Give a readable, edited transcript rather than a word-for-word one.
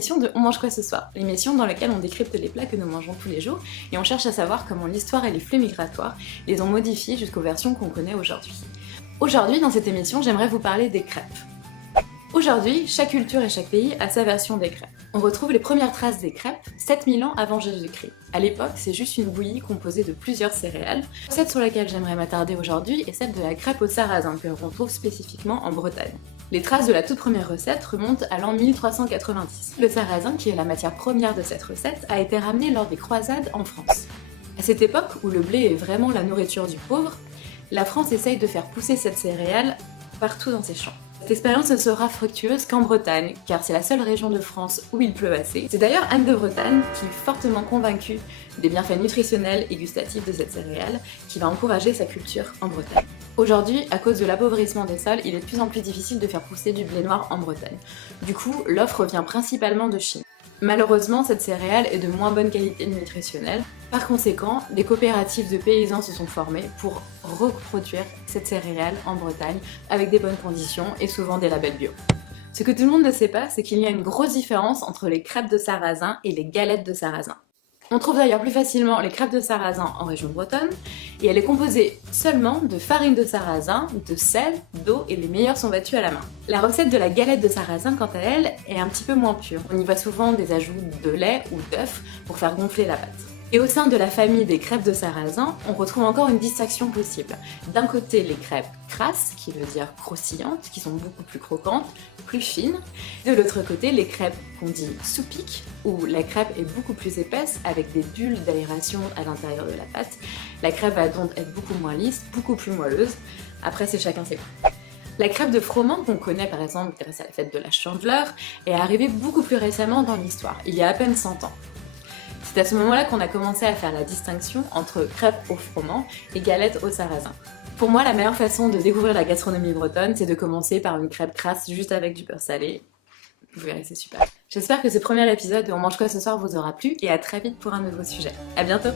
émission de On mange quoi ce soir, l'émission dans laquelle on décrypte les plats que nous mangeons tous les jours et on cherche à savoir comment l'histoire et les flux migratoires les ont modifiés jusqu'aux versions qu'on connaît aujourd'hui. Aujourd'hui, dans cette émission, j'aimerais vous parler des crêpes. Aujourd'hui, chaque culture et chaque pays a sa version des crêpes. On retrouve les premières traces des crêpes 7000 ans avant Jésus-Christ. À l'époque, c'est juste une bouillie composée de plusieurs céréales. La recette sur laquelle j'aimerais m'attarder aujourd'hui est celle de la crêpe au sarrasin, que l'on trouve spécifiquement en Bretagne. Les traces de la toute première recette remontent à l'an 1390. Le sarrasin, qui est la matière première de cette recette, a été ramené lors des croisades en France. À cette époque, où le blé est vraiment la nourriture du pauvre, la France essaye de faire pousser cette céréale partout dans ses champs. Cette expérience ne sera fructueuse qu'en Bretagne, car c'est la seule région de France où il pleut assez. C'est d'ailleurs Anne de Bretagne qui est fortement convaincue des bienfaits nutritionnels et gustatifs de cette céréale, qui va encourager sa culture en Bretagne. Aujourd'hui, à cause de l'appauvrissement des sols, il est de plus en plus difficile de faire pousser du blé noir en Bretagne. Du coup, l'offre vient principalement de Chine. Malheureusement, cette céréale est de moins bonne qualité nutritionnelle. Par conséquent, des coopératives de paysans se sont formées pour reproduire cette céréale en Bretagne avec des bonnes conditions et souvent des labels bio. Ce que tout le monde ne sait pas, c'est qu'il y a une grosse différence entre les crêpes de sarrasin et les galettes de sarrasin. On trouve d'ailleurs plus facilement les crêpes de sarrasin en région bretonne, et elle est composée seulement de farine de sarrasin, de sel, d'eau, et les meilleures sont battues à la main. La recette de la galette de sarrasin, quant à elle, est un petit peu moins pure. On y voit souvent des ajouts de lait ou d'œufs pour faire gonfler la pâte. Et au sein de la famille des crêpes de sarrasin, on retrouve encore une distinction possible. D'un côté, les crêpes crasses, qui veut dire croustillantes, qui sont beaucoup plus croquantes, plus fines. De l'autre côté, les crêpes qu'on dit soupiques, où la crêpe est beaucoup plus épaisse, avec des bulles d'aération à l'intérieur de la pâte. La crêpe va donc être beaucoup moins lisse, beaucoup plus moelleuse. Après, c'est chacun ses goûts. La crêpe de froment, qu'on connaît par exemple grâce à la fête de la Chandeleur, est arrivée beaucoup plus récemment dans l'histoire, il y a à peine 100 ans. C'est à ce moment-là qu'on a commencé à faire la distinction entre crêpes au froment et galettes au sarrasin. Pour moi, la meilleure façon de découvrir la gastronomie bretonne, c'est de commencer par une crêpe crasse juste avec du beurre salé. Vous verrez, c'est super. J'espère que ce premier épisode de On mange quoi ce soir vous aura plu et à très vite pour un nouveau sujet. À bientôt!